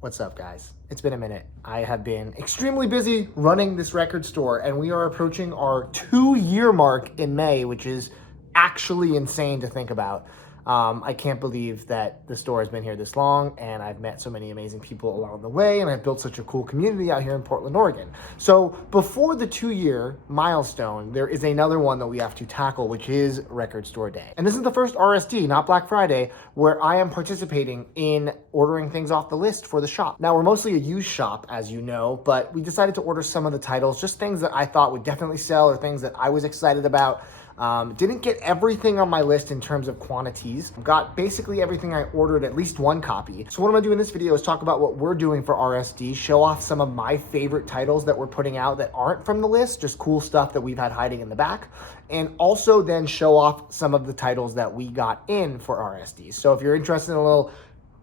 What's up, guys? It's been a minute. I have been extremely busy running this record store, and we are approaching our 2-year mark in May, which is actually insane to think about. I can't believe that the store has been here this long, and I've met so many amazing people along the way, and I've built such a cool community out here in Portland, Oregon. So before the 2-year milestone, there is another one that we have to tackle, which is Record Store Day. And this is the first RSD, not Black Friday, where I am participating in ordering things off the list for the shop. Now, we're mostly a used shop, as you know, but we decided to order some of the titles, just things that I thought would definitely sell or things that I was excited about. Didn't get everything on my list in terms of quantities. Got basically everything I ordered, at least one copy. So what I'm gonna do in this video is talk about what we're doing for RSD, show off some of my favorite titles that we're putting out that aren't from the list, just cool stuff that we've had hiding in the back, and also then show off some of the titles that we got in for RSD. So if you're interested in a little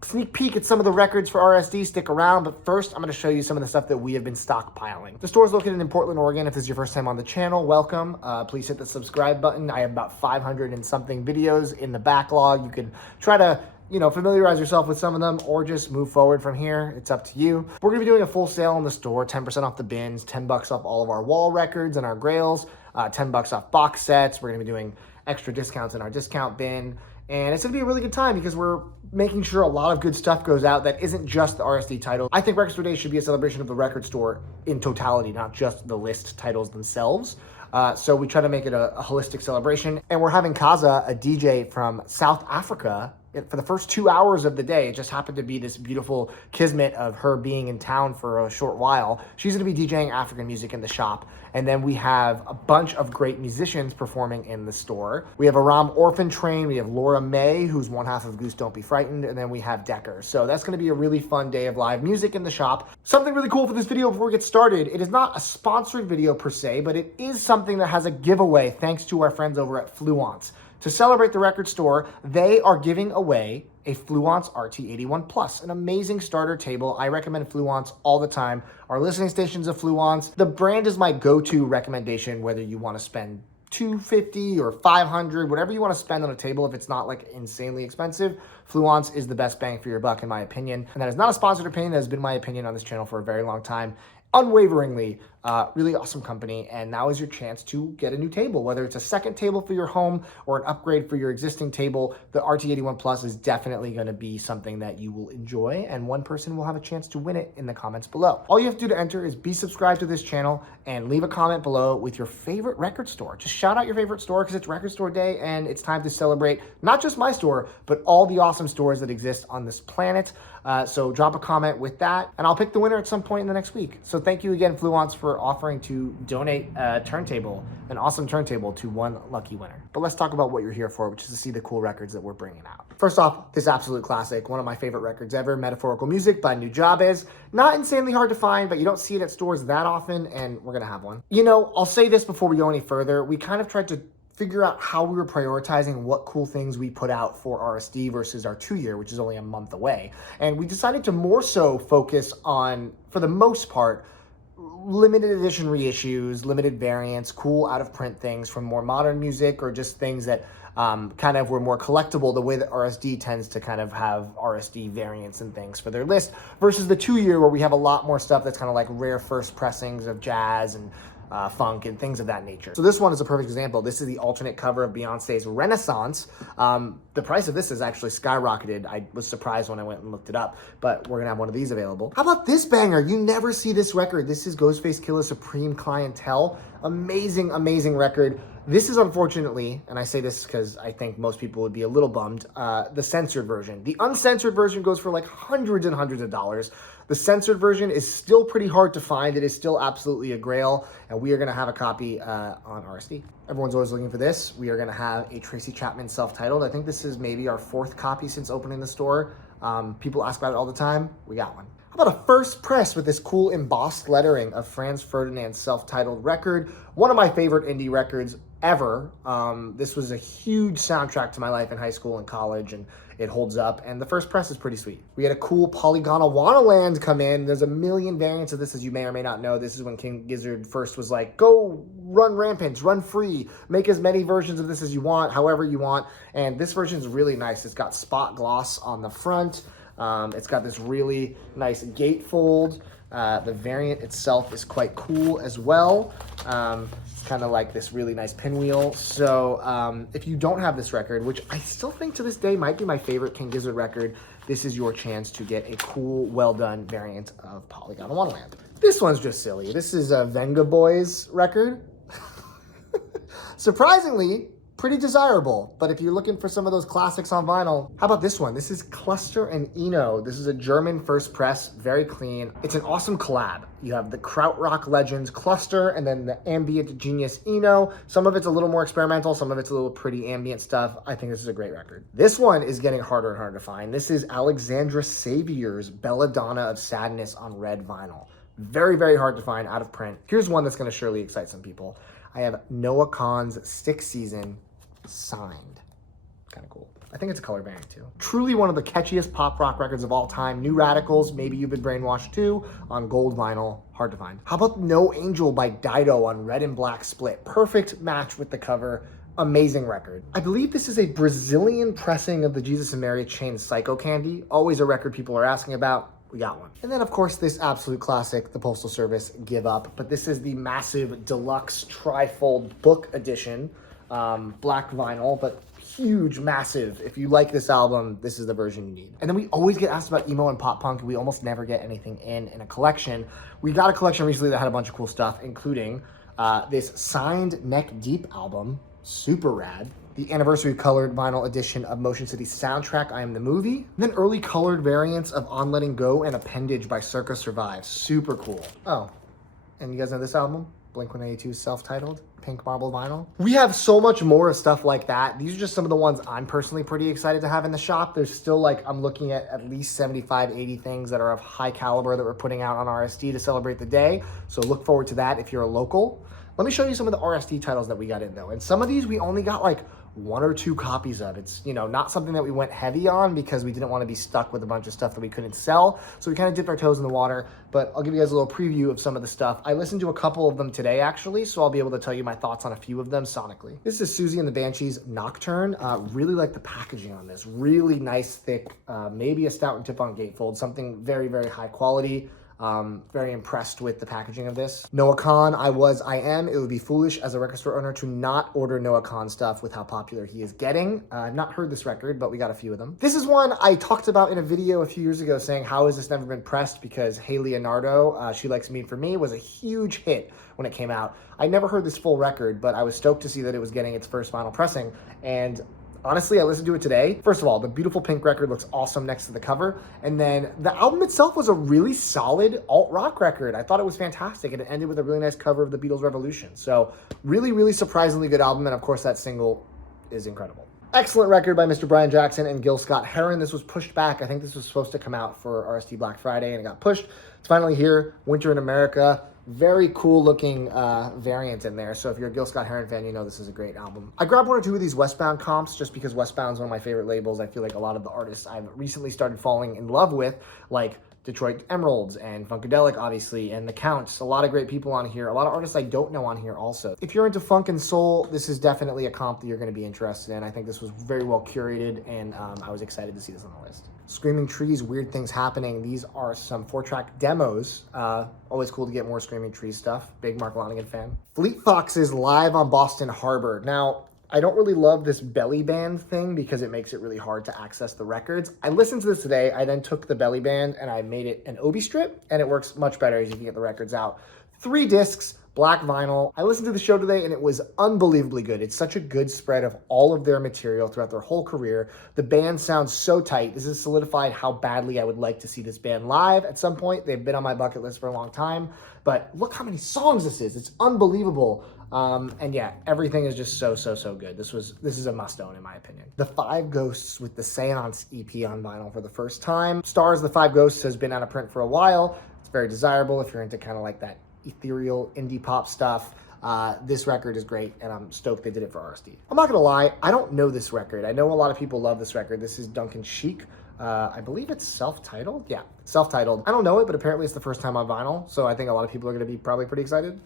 sneak peek at some of the records for RSD, stick around. But first, I'm going to show you some of the stuff that we have been stockpiling. The store is located in Portland, Oregon. If this is your first time on the channel, welcome. Please hit the subscribe button. I have about 500 and something videos in the backlog. You can try to familiarize yourself with some of them or just move forward from here. It's up to you. We're going to be doing a full sale in the store, 10% off the bins, $10 off all of our wall records and our grails, $10 off box sets. We're going to be doing extra discounts in our discount bin. And it's going to be a really good time because we're making sure a lot of good stuff goes out that isn't just the RSD title. I think Record Store Day should be a celebration of the record store in totality, not just the list titles themselves. So we try to make it a holistic celebration. And we're having Kaza, a DJ from South Africa, for the first 2 hours of the day. It just happened to be this beautiful kismet of her being in town for a short while. She's going to be DJing African music in the shop. And then we have a bunch of great musicians performing in the store. We have a Ram Orphan Train. We have Laura May, who's one half of Goose Don't Be Frightened. And then we have Decker. So that's going to be a really fun day of live music in the shop. Something really cool for this video before we get started. It is not a sponsored video per se, but it is something that has a giveaway thanks to our friends over at Fluance. To celebrate the record store, they are giving away a Fluance RT81 Plus, an amazing starter table. I recommend Fluance all the time. Our listening station's a Fluance. The brand is my go-to recommendation, whether you want to spend $250 or $500, whatever you want to spend on a table. If it's not like insanely expensive, Fluance is the best bang for your buck, in my opinion. And that is not a sponsored opinion. That has been my opinion on this channel for a very long time. Unwaveringly, really awesome company, and now is your chance to get a new table. Whether it's a second table for your home or an upgrade for your existing table, the RT81 Plus is definitely going to be something that you will enjoy, and one person will have a chance to win it in the comments below. All you have to do to enter is be subscribed to this channel and leave a comment below with your favorite record store. Just shout out your favorite store because it's Record Store Day, and it's time to celebrate not just my store, but all the awesome stores that exist on this planet. So drop a comment with that, and I'll pick the winner at some point in the next week. So thank you again, Fluance, for offering to donate a turntable, an awesome turntable, to one lucky winner. But let's talk about what you're here for, which is to see the cool records that we're bringing out. First off, this absolute classic, one of my favorite records ever, Metaphorical Music by Nujabes. Not insanely hard to find, but you don't see it at stores that often, and we're gonna have one. I'll say this before we go any further. We kind of tried to figure out how we were prioritizing what cool things we put out for RSD versus our 2-year, which is only a month away. And we decided to more so focus on, for the most part, limited edition reissues, limited variants, cool out of print things from more modern music, or just things that kind of were more collectible, the way that RSD tends to kind of have RSD variants and things for their list, versus the 2-year where we have a lot more stuff that's kind of like rare first pressings of jazz and funk and things of that nature. So this one is a perfect example. This is the alternate cover of Beyonce's Renaissance. The price of this has actually skyrocketed. I was surprised when I went and looked it up, but we're gonna have one of these available. How about this banger? You never see this record. This is Ghostface Killah's Supreme Clientele. Amazing, amazing record. This is unfortunately, and I say this because I think most people would be a little bummed, the censored version. The uncensored version goes for like hundreds and hundreds of dollars. The censored version is still pretty hard to find. It is still absolutely a grail, and we are going to have a copy on RSD. Everyone's always looking for this. We are going to have a Tracy Chapman self-titled. I think this is maybe our 4th copy since opening the store. People ask about it all the time. We got one. How about a first press with this cool embossed lettering of Franz Ferdinand's self-titled record? One of my favorite indie records ever. This was a huge soundtrack to my life in high school and college, and it holds up, and the first press is pretty sweet. We had a cool Polygonal Wonderland come in. There's a million variants of this, as you may or may not know. This is when King Gizzard first was like, go run rampant, run free, make as many versions of this as you want, however you want. And this version is really nice. It's got spot gloss on the front. It's got this really nice gatefold. The variant itself is quite cool as well. It's kind of like this really nice pinwheel. So if you don't have this record, which I still think to this day might be my favorite King Gizzard record, this is your chance to get a cool, well-done variant of Polygon Wonderland. This one's just silly. This is a Venga Boys record. Surprisingly, pretty desirable, but if you're looking for some of those classics on vinyl, how about this one? This is Cluster and Eno. This is a German first press, very clean. It's an awesome collab. You have the Krautrock Legends Cluster and then the Ambient Genius Eno. Some of it's a little more experimental, some of it's a little pretty ambient stuff. I think this is a great record. This one is getting harder and harder to find. This is Alexandra Saviour's Belladonna of Sadness on red vinyl. Very, very hard to find, out of print. Here's one that's gonna surely excite some people. I have Noah Kahan's Stick Season signed. Kind of cool. I think it's a color variant too. Truly one of the catchiest pop rock records of all time. New Radicals, Maybe You've Been Brainwashed too, on gold vinyl. Hard to find. How about No Angel by Dido on red and black split? Perfect match with the cover. Amazing record. I believe this is a Brazilian pressing of the Jesus and Mary Chain Psycho Candy. Always a record people are asking about. We got one. And then of course this absolute classic, the Postal Service Give Up, but this is the massive deluxe trifold book edition, black vinyl, but huge, massive. If you like this album, this is the version you need. And then we always get asked about emo and pop punk. We almost never get anything in a collection. We got a collection recently that had a bunch of cool stuff, including this signed Neck Deep album, super rad. The anniversary colored vinyl edition of Motion City Soundtrack, I Am the Movie. And then early colored variants of On Letting Go and Appendage by Circa Survive. Super cool. Oh, and you guys know this album? Blink-182 self-titled, pink marble vinyl. We have so much more of stuff like that. These are just some of the ones I'm personally pretty excited to have in the shop. There's still I'm looking at least 75, 80 things that are of high caliber that we're putting out on RSD to celebrate the day. So look forward to that if you're a local. Let me show you some of the RSD titles that we got in though. And some of these we only got 1 or 2 copies of. It's, not something that we went heavy on because we didn't want to be stuck with a bunch of stuff that we couldn't sell. So we kind of dipped our toes in the water, but I'll give you guys a little preview of some of the stuff. I listened to a couple of them today actually, so I'll be able to tell you my thoughts on a few of them sonically. This is Susie and the Banshees Nocturne. Really like the packaging on this. Really nice, thick, maybe a stout and tip-on gatefold, something very, very high quality. Very impressed with the packaging of this. Noah Kahan, I Am. It would be foolish as a record store owner to not order Noah Kahan stuff with how popular he is getting. I've not heard this record, but we got a few of them. This is one I talked about in a video a few years ago saying, how has this never been pressed? Because Hey Leonardo, She Likes Me for Me was a huge hit when it came out. I never heard this full record, but I was stoked to see that it was getting its first vinyl pressing. And honestly, I listened to it today. First of all, the beautiful pink record looks awesome next to the cover. And then the album itself was a really solid alt-rock record. I thought it was fantastic. And it ended with a really nice cover of the Beatles' Revolution. So really, really surprisingly good album. And of course, that single is incredible. Excellent record by Mr. Brian Jackson and Gil Scott-Heron. This was pushed back. I think this was supposed to come out for RSD Black Friday and it got pushed. It's finally here. Winter in America. Very cool looking variant in there. So if you're a Gil Scott-Heron fan, you know this is a great album. I grabbed 1 or 2 of these Westbound comps just because Westbound's one of my favorite labels. I feel like a lot of the artists I've recently started falling in love with, like Detroit Emeralds and Funkadelic, obviously, and The Counts. A lot of great people on here. A lot of artists I don't know on here also. If you're into funk and soul, this is definitely a comp that you're going to be interested in. I think this was very well curated, and I was excited to see this on the list. Screaming Trees, Weird Things Happening. These are some 4-track demos. Always cool to get more Screaming Trees stuff. Big Mark Lonigan fan. Fleet Foxes live on Boston Harbor. Now, I don't really love this belly band thing because it makes it really hard to access the records. I listened to this today. I then took the belly band and I made it an Obi strip, and it works much better as you can get the records out. 3 discs, black vinyl. I listened to the show today and it was unbelievably good. It's such a good spread of all of their material throughout their whole career. The band sounds so tight. This has solidified how badly I would like to see this band live at some point. They've been on my bucket list for a long time, but look how many songs this is. It's unbelievable. And yeah, everything is just so good. This is a must own in my opinion. The 5 Ghosts with the Seance EP on vinyl for the first time. Stars The 5 Ghosts has been out of print for a while. It's very desirable if you're into kind of like that ethereal indie pop stuff. This record is great and I'm stoked they did it for RSD. I'm not gonna lie, I don't know this record. I know a lot of people love this record. This is Duncan Sheik. I believe it's self-titled. Yeah, self-titled. I don't know it, but apparently it's the first time on vinyl, so I think a lot of people are gonna be probably pretty excited.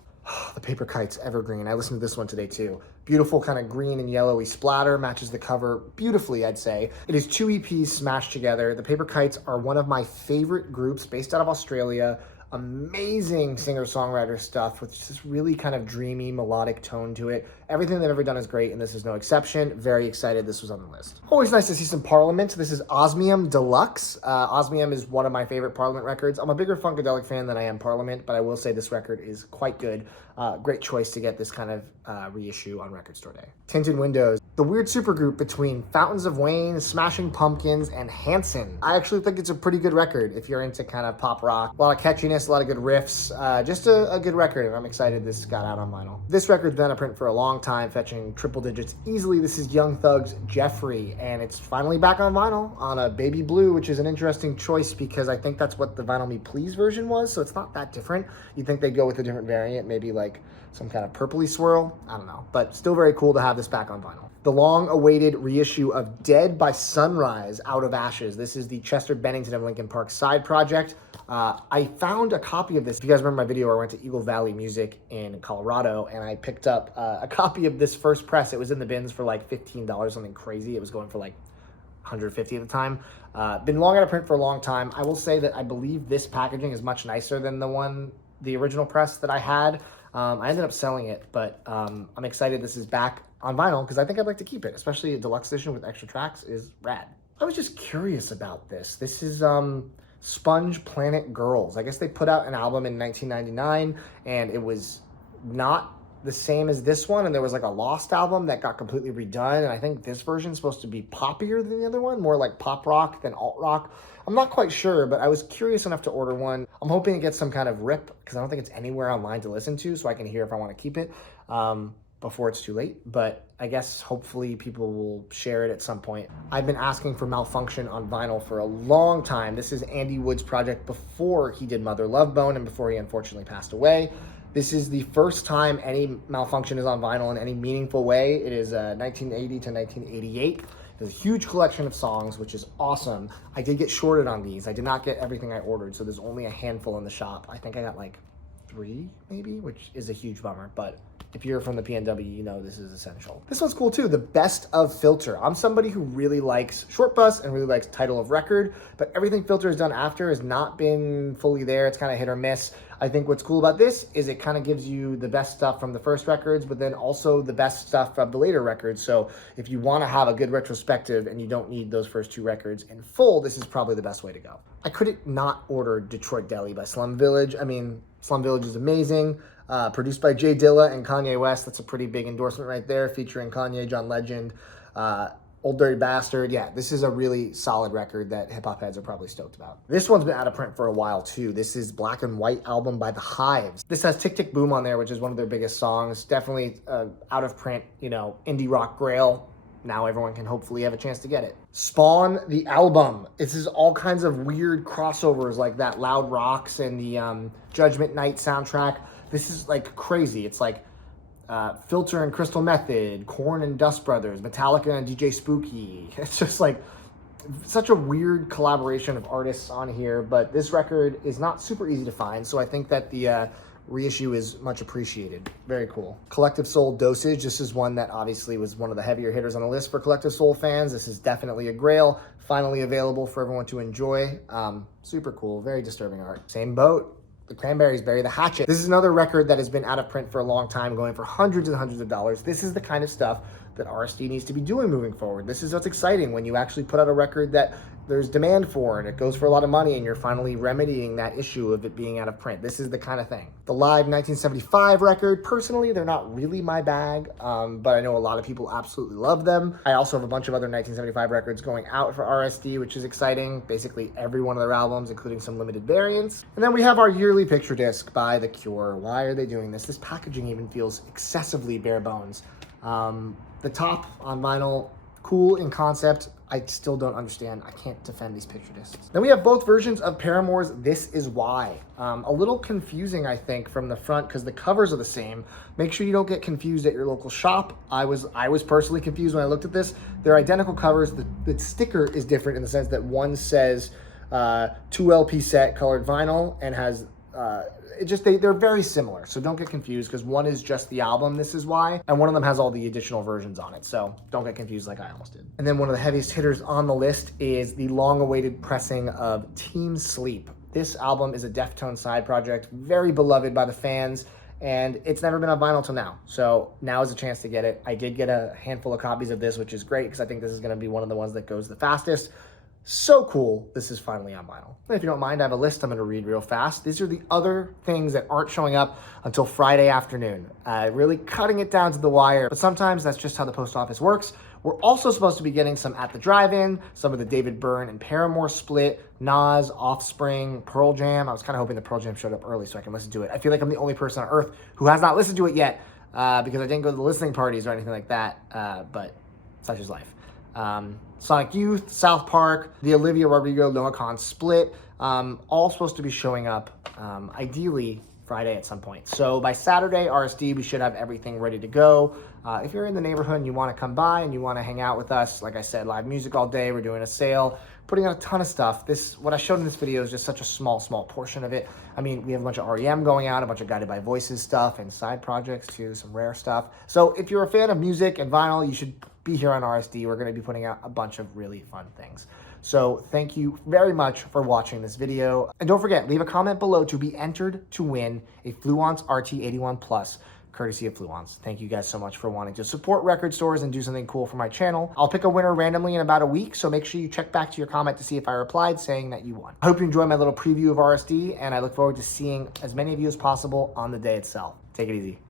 The Paper Kite's evergreen. I listened to this one today too. Beautiful kind of green and yellowy splatter, matches the cover beautifully, I'd say. It is 2 EPs smashed together. The Paper Kites are one of my favorite groups based out of Australia. Amazing singer-songwriter stuff with this really kind of dreamy, melodic tone to it. Everything they've ever done is great, and this is no exception. Very excited this was on the list. Always nice to see some Parliament. This is Osmium Deluxe. Osmium is one of my favorite Parliament records. I'm a bigger Funkadelic fan than I am Parliament, but I will say this record is quite good. Great choice to get this kind of reissue on Record Store Day. Tinted Windows. The weird supergroup between Fountains of Wayne, Smashing Pumpkins, and Hanson. I actually think it's a pretty good record if you're into kind of pop rock. A lot of catchiness, a lot of good riffs. Just a good record, and I'm excited this got out on vinyl. This record's been a print for a long time, fetching triple digits easily. This is Young Thug's Jeffrey, and it's finally back on vinyl on a baby blue, which is an interesting choice because I think that's what the Vinyl Me Please version was, so it's not that different. You'd think they'd go with a different variant, maybe like some kind of purpley swirl. I don't know, but still very cool to have this back on vinyl. The long-awaited reissue of Dead by Sunrise, Out of Ashes. This is the Chester Bennington of Linkin Park side project. I found a copy of this. If you guys remember my video where I went to Eagle Valley Music in Colorado, and I picked up a copy of this first press. It was in the bins for like $15, something crazy. It was going for like $150 at the time. Been long out of print for a long time. I will say that I believe this packaging is much nicer than the original press that I had. I ended up selling it, but I'm excited this is back on vinyl because I think I'd like to keep it, especially a deluxe edition with extra tracks is rad. I was just curious about this. This is Sponge Planet Girls. I guess they put out an album in 1999 and it was not the same as this one, and there was like a lost album that got completely redone, and I think this version is supposed to be poppier than the other one, more like pop rock than alt rock. I'm not quite sure, but I was curious enough to order one. I'm hoping it gets some kind of rip because I don't think it's anywhere online to listen to, so I can hear if I want to keep it before it's too late. But I guess hopefully people will share it at some point. I've been asking for Malfunction on vinyl for a long time. This is Andy Wood's project before he did Mother Love Bone and before he unfortunately passed away. This is the first time any Malfunction is on vinyl in any meaningful way. It is 1980 to 1988. There's a huge collection of songs, which is awesome. I did get shorted on these. I did not get everything I ordered, so there's only a handful in the shop. I think I got like 3 maybe, which is a huge bummer, but if you're from the PNW, you know this is essential. This one's cool too, The Best of Filter. I'm somebody who really likes Short Bus and really likes Title of Record, but everything Filter has done after has not been fully there. It's kind of hit or miss. I think what's cool about this is it kind of gives you the best stuff from the first records, but then also the best stuff from the later records. So if you want to have a good retrospective and you don't need those first 2 records in full, this is probably the best way to go. I couldn't not order Detroit Deli by Slum Village. I mean, Slum Village is amazing. Produced by Jay Dilla and Kanye West. That's a pretty big endorsement right there, featuring Kanye, John Legend, Old Dirty Bastard. Yeah, this is a really solid record that hip-hop heads are probably stoked about. This one's been out of print for a while too. This is Black and White album by The Hives. This has Tick Tick Boom on there, which is one of their biggest songs. Definitely out of print, you know, indie rock grail. Now everyone can hopefully have a chance to get it. Spawn, the album. This is all kinds of weird crossovers like that Loud Rocks and the Judgment Night soundtrack. This is like crazy. It's like Filter and Crystal Method, Korn and Dust Brothers, Metallica and DJ Spooky. It's just like such a weird collaboration of artists on here, but this record is not super easy to find, so I think that the reissue is much appreciated. Very cool. Collective Soul Dosage. This is one that obviously was one of the heavier hitters on the list for Collective Soul fans. This is definitely a grail, finally available for everyone to enjoy. Super cool, very disturbing art. Same boat. The Cranberries Bury the Hatchet. This is another record that has been out of print for a long time, going for hundreds and hundreds of dollars. This is the kind of stuff that RSD needs to be doing moving forward. This is what's exciting when you actually put out a record that there's demand for and it goes for a lot of money and you're finally remedying that issue of it being out of print. This is the kind of thing. The Live 1975 record, personally, they're not really my bag, but I know a lot of people absolutely love them. I also have a bunch of other 1975 records going out for RSD, which is exciting. Basically every one of their albums, including some limited variants. And then we have our yearly picture disc by The Cure. Why are they doing this? This packaging even feels excessively bare bones. The top on vinyl, cool in concept. I still don't understand. I can't defend these picture discs. Then we have both versions of Paramore's This Is Why. A little confusing, I think, from the front because the covers are the same. Make sure you don't get confused at your local shop. I was personally confused when I looked at this. They're identical covers. The sticker is different in the sense that one says 2 LP set colored vinyl and has they're very similar, so don't get confused, because one is just the album, This Is Why, and one of them has all the additional versions on it, so don't get confused like I almost did. And then one of the heaviest hitters on the list is the long-awaited pressing of Team Sleep. This album is a Deftones side project, very beloved by the fans, and it's never been on vinyl till now, so now is a chance to get it. I did get a handful of copies of this, which is great, because I think this is going to be one of the ones that goes the fastest. So cool, this is finally on vinyl. And if you don't mind, I have a list I'm going to read real fast. These are the other things that aren't showing up until Friday afternoon. Really cutting it down to the wire, but sometimes that's just how the post office works. We're also supposed to be getting some At the Drive-In, some of the David Byrne and Paramore split, Nas, Offspring, Pearl Jam. I was kind of hoping the Pearl Jam showed up early so I can listen to it. I feel like I'm the only person on earth who has not listened to it yet because I didn't go to the listening parties or anything like that, but such is life. Sonic Youth, South Park, the Olivia Rodrigo Noah Khan split, all supposed to be showing up ideally Friday at some point. So by Saturday, RSD, we should have everything ready to go. If you're in the neighborhood and you want to come by and you want to hang out with us, like I said, live music all day, we're doing a sale, putting out a ton of stuff. What I showed in this video is just such a small portion of it. I mean, we have a bunch of REM going out, a bunch of Guided by Voices stuff, and side projects too, some rare stuff. So if you're a fan of music and vinyl, you should be here on RSD. We're going to be putting out a bunch of really fun things. So thank you very much for watching this video. And don't forget, leave a comment below to be entered to win a Fluance RT81 Plus, courtesy of Fluance. Thank you guys so much for wanting to support record stores and do something cool for my channel. I'll pick a winner randomly in about a week, so make sure you check back to your comment to see if I replied saying that you won. I hope you enjoyed my little preview of RSD, and I look forward to seeing as many of you as possible on the day itself. Take it easy.